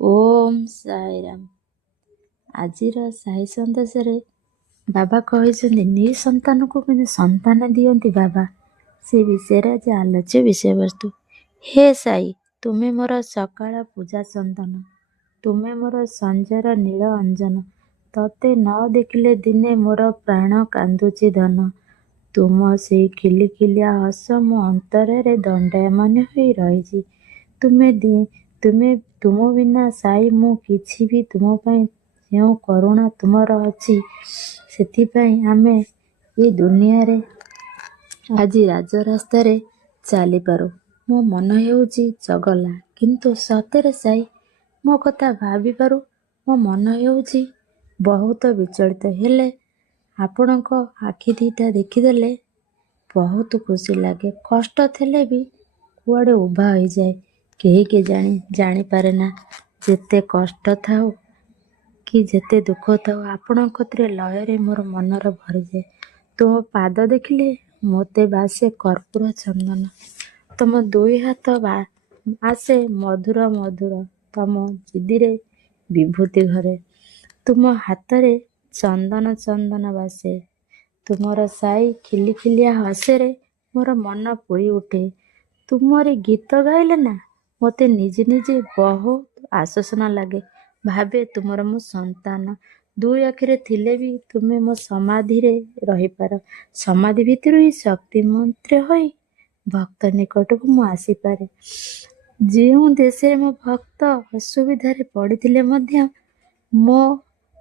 ଓମ୍ ସାଇରାମ। ଆଜିର ସାଇ ସନ୍ଦେଶରେ ବାବା କହିଛନ୍ତି ନିଃସନ୍ତାନକୁ କିନ୍ତୁ ସନ୍ତାନ ଦିଅନ୍ତି ବାବା। ସେ ବିଷୟରେ ଆଜି ଆଲୋଚ୍ୟ ବିଷୟବସ୍ତୁ। ହେ ସାଇ, ତୁମେ ମୋର ସକାଳ ପୂଜା ସନ୍ତାନ, ତୁମେ ମୋର ସଞ୍ଜର ନୀଳ ଅଞ୍ଜନ। ତତେ ନ ଦେଖିଲେ ଦିନେ ମୋର ପ୍ରାଣ କାନ୍ଦୁଛି ଧନ। ତୁମ ସେଇ ଖିଲିଖିଲିଆ ହସ ମୋ ଅନ୍ତରରେ ଦଣ୍ଡାୟମାନ ହୋଇ ରହିଛି। ତୁମ ବିନା ସାଇ ମୁଁ କିଛି ବି। ତୁମ ପାଇଁ ଯେଉଁ କରୁଣା ତୁମର ଅଛି, ସେଥିପାଇଁ ଆମେ ଏ ଦୁନିଆରେ ଆଜି ରାଜରାସ୍ତାରେ ଚାଲିପାରୁ। ମୋ ମନ ହେଉଛି ଚଗଲା, କିନ୍ତୁ ସତରେ ସାଇ ମୋ କଥା ଭାବିପାରୁ ମୋ ମନ ହେଉଛି ବହୁତ ବିଚଳିତ। ହେଲେ ଆପଣଙ୍କ ଆଖି ଦିଟା ଦେଖିଦେଲେ ବହୁତ ଖୁସି ଲାଗେ। କଷ୍ଟ ଥିଲେ ବି କୁଆଡ଼େ ଉଭା ହୋଇଯାଏ। କେହି କେଜାଣି ଜାଣିପାରେ ନା। ଯେତେ କଷ୍ଟ ଥାଉ କି ଯେତେ ଦୁଃଖ ଥାଉ, ଆପଣଙ୍କ କତିରେ ଲୟରେ ମୋର ମନର ଭରିଯାଏ। ତୁମ ପାଦ ଦେଖିଲେ ମୋତେ ବାସେ କର୍ପୂର ଚନ୍ଦନ। ତମ ଦୁଇ ହାତ ଆସେ ମଧୁର ମଧୁର। ତମ ଜିଦିରେ ବିଭୂତି ଘରେ। ତୁମ ହାତରେ ଚନ୍ଦନ ଚନ୍ଦନ ବାସେ। ତୁମର ସାଇ ଖିଲିଖିଲିଆ ହସରେ ମୋର ମନ ପୁରି ଉଠେ। ତୁମରି ଗୀତ ଗାଇଲେ ନା ମୋତେ ନିଜେ ନିଜେ ବହୁତ ଆଶ୍ୱାସନା ଲାଗେ। ଭାବେ ତୁମର ମୁଁ ସନ୍ତାନ। ଦୁଇ ଆଖିରେ ଥିଲେ ବି ତୁମେ ମୋ ସମାଧିରେ ରହିପାର। ସମାଧି ଭିତରୁ ହିଁ ଶକ୍ତି ମନ୍ତ୍ର ହୋଇ ଭକ୍ତ ନିକଟକୁ ମୁଁ ଆସିପାରେ। ଯେଉଁ ଦେଶରେ ମୋ ଭକ୍ତ ଅସୁବିଧାରେ ପଡ଼ିଥିଲେ ମଧ୍ୟ, ମୋ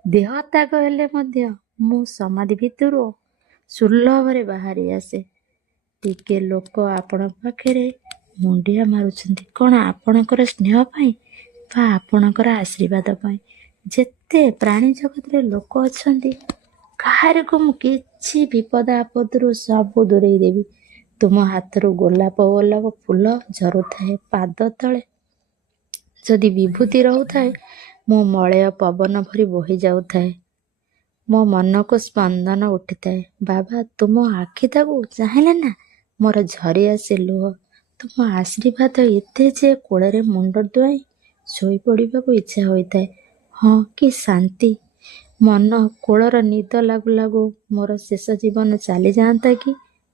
ଦେହ ତ୍ୟାଗ ହେଲେ ମଧ୍ୟ ମୁଁ ସମାଧି ଭିତରୁ ସୁଲଭରେ ବାହାରି ଆସେ। ଟିକେ ଲୋକ ଆପଣଙ୍କ ପାଖରେ ମୁଣ୍ଡିଆ ମାରୁଛନ୍ତି, କ'ଣ ଆପଣଙ୍କର ସ୍ନେହ ପାଇଁ ବା ଆପଣଙ୍କର ଆଶୀର୍ବାଦ ପାଇଁ? ଯେତେ ପ୍ରାଣୀ ଜଗତରେ ଲୋକ ଅଛନ୍ତି, କାହାରିକୁ ମୁଁ କିଛି ବିପଦ ଆପଦରୁ ସବୁ ଦୂରେଇ ଦେବି। ତୁମ ହାତରୁ ଗୋଲାପ ଗୋଲାପ ଫୁଲ ଝରୁଥାଏ। ପାଦ ତଳେ ଯଦି ବିଭୂତି ରହୁଥାଏ, ମୋ ମଳୟ ପବନ ଭରି ବୋହି ଯାଉଥାଏ। ମୋ ମନକୁ ସ୍ପନ୍ଦନ ଉଠିଥାଏ। ବାବା, ତୁମ ଆଖି ତାକୁ ଚାହିଁଲେ ନା ମୋର ଝରି ଆସେ ଲୁହ। ତୁମ ଆଶୀର୍ବାଦ ଏତେ ଯେ କୋଳରେ ମୁଣ୍ଡ ଦୁଆଇ ଶୋଇପଡ଼ିବାକୁ ଇଚ୍ଛା ହୋଇଥାଏ। ହଁ, କି ଶାନ୍ତି! ମନ କୋଳର ନିଦ ଲାଗୁ ଲାଗୁ ମୋର ଶେଷ ଜୀବନ ଚାଲିଯାଆନ୍ତା କି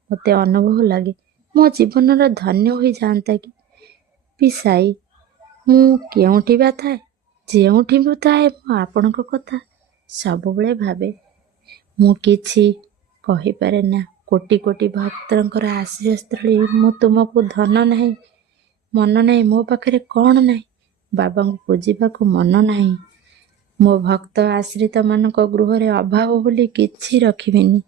ମୋତେ ଅନୁଭବ ଲାଗେ ମୋ ଜୀବନର ଧନ୍ୟ ହୋଇଯାଆନ୍ତା କି ସାଇ। ମୁଁ କେଉଁଠି ବା ଥାଏ, ଯେଉଁଠି ବି ଥାଏ, ମୁଁ ଆପଣଙ୍କ କଥା ସବୁବେଳେ ଭାବେ। ମୁଁ କିଛି କହିପାରେ ନା। କୋଟି କୋଟି ଭକ୍ତଙ୍କର ଆଶ୍ରୟସ୍ଥଳୀ ମୁଁ। ତୁମକୁ ଧନ ନାହିଁ, ମନ ନାହିଁ। ମୋ ପାଖରେ କ'ଣ ନାହିଁ? ବାବାଙ୍କୁ ପୂଜିବାକୁ ମନ ନାହିଁ। ମୋ ଭକ୍ତ ଆଶ୍ରିତମାନଙ୍କ ଗୃହରେ ଅଭାବ ବୋଲି କିଛି ରଖିବିନି।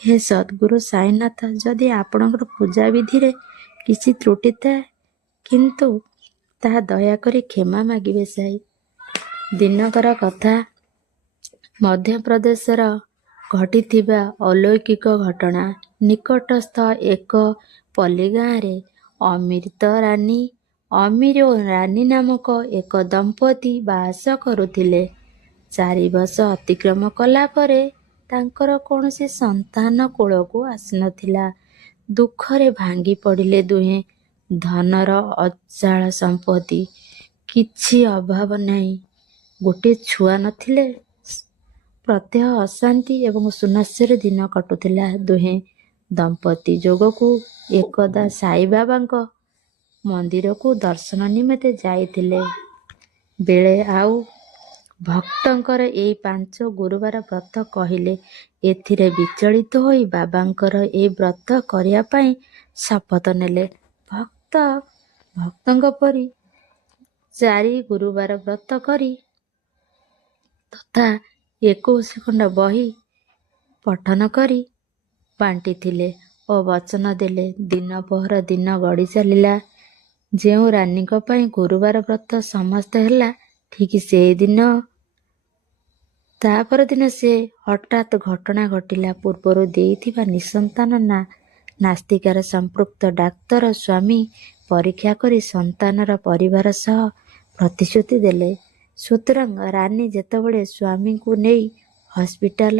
ହେ ସଦ୍ଗୁରୁ ସାଇନାଥ, ଯଦି ଆପଣଙ୍କର ପୂଜା ବିଧିରେ କିଛି ତ୍ରୁଟି ଥାଏ, କିନ୍ତୁ ତାହା ଦୟାକରି କ୍ଷମା ମାଗିବେ ସାଇ। ଦିନକର କଥା, ମଧ୍ୟପ୍ରଦେଶର ଘଟିଥିବା ଅଲୌକିକ ଘଟଣା। ନିକଟସ୍ଥ ଏକ ପଲ୍ଲୀ ଗାଁରେ ଅମିର ଓ ରାନୀ ନାମକ ଏକ ଦମ୍ପତି ବାସ କରୁଥିଲେ। 4 ବର୍ଷ ଅତିକ୍ରମ କଲା ପରେ ତାଙ୍କର କୌଣସି ସନ୍ତାନ କୋଳକୁ ଆସିନଥିଲା। ଦୁଃଖରେ ଭାଙ୍ଗି ପଡ଼ିଲେ ଦୁହେଁ। ଧନର ଅଚାଳ ସମ୍ପତ୍ତି, କିଛି ଅଭାବ ନାହିଁ। ଗୋଟିଏ ଛୁଆ ନଥିଲେ। ପ୍ରତ୍ୟହ ଅଶାନ୍ତି ଏବଂ ଶୂନ୍ୟସ୍ୟରେ ଦିନ କଟୁଥିଲା। ଦୁହେଁ ଦମ୍ପତି ଯୋଗକୁ ଏକଦା ସାଇବାବାଙ୍କ ମନ୍ଦିରକୁ ଦର୍ଶନ ନିମନ୍ତେ ଯାଇଥିଲେ ବେଳେ ଆଉ ଭକ୍ତଙ୍କର ଏଇ 5 ଗୁରୁବାର ବ୍ରତ କହିଲେ। ଏଥିରେ ବିଚଳିତ ହୋଇ ବାବାଙ୍କର ଏଇ ବ୍ରତ କରିବା ପାଇଁ ଶପଥ ନେଲେ। ଭକ୍ତଙ୍କ ପରି 4 ଗୁରୁବାର ବ୍ରତ କରି ତଥା 21 ଖଣ୍ଡ ବହି ପଠନ କରି ବାଣ୍ଟିଥିଲେ ଓ ବଚନ ଦେଲେ। ଦିନ ପହର ଦିନ ଗଡ଼ି ଚାଲିଲା। ଯେଉଁ ରାନୀଙ୍କ ପାଇଁ ଗୁରୁବାର ବ୍ରତ ସମାପ୍ତ ହେଲା, ଠିକ୍ ସେଇଦିନ ତା ପରଦିନ ସେ ହଠାତ୍ ଘଟଣା ଘଟିଲା। ପୂର୍ବରୁ ଦେଇଥିବା ନିଃସନ୍ତାନ ନାସ୍ତିକାର ସମ୍ପୃକ୍ତ ଡାକ୍ତର ସ୍ୱାମୀ ପରୀକ୍ଷା କରି ସନ୍ତାନର ପରିବାର ସହ ପ୍ରତିଶ୍ରୁତି ଦେଲେ। ସୁତରାଂ ରାନୀ ଯେତେବେଳେ ସ୍ୱାମୀଙ୍କୁ ନେଇ ହସ୍ପିଟାଲ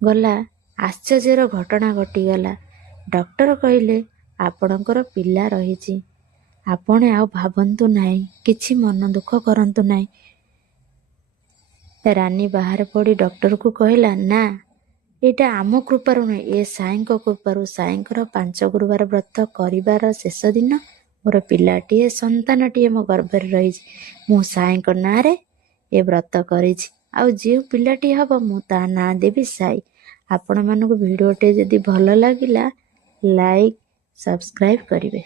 ଗଲା, ଆଶ୍ଚର୍ଯ୍ୟର ଘଟଣା ଘଟିଗଲା। ଡକ୍ଟର କହିଲେ, ଆପଣଙ୍କର ପିଲା ରହିଛି। ଆପଣ ଆଉ ଭାବନ୍ତୁ ନାହିଁ, କିଛି ମନ ଦୁଃଖ କରନ୍ତୁ ନାହିଁ। ରାନୀ ବାହାରେ ପଡ଼ି ଡକ୍ଟରକୁ କହିଲା, ନା, ଏଇଟା ଆମ କୃପାରୁ ନୁହେଁ, ଏ ସାଇଙ୍କ କୃପାରୁ। ସାଇଙ୍କର 5 ଗୁରୁବାର ବ୍ରତ କରିବାର ଶେଷ ଦିନ ମୋର ପିଲାଟିଏ, ସନ୍ତାନଟିଏ ମୋ ଗର୍ଭରେ ରହିଛି। ମୁଁ ସାଇଙ୍କ ନାଁରେ ଏ ବ୍ରତ କରିଛି। ଆଉ ଯେଉଁ ପିଲାଟି ହବ ମୁଁ ତା ନାଁ ଦେବି ସାଇ। ଆପଣମାନଙ୍କୁ ଭିଡ଼ିଓଟି ଯଦି ଭଲ ଲାଗିଲା, ଲାଇକ୍, ସବସ୍କ୍ରାଇବ୍ କରିବେ।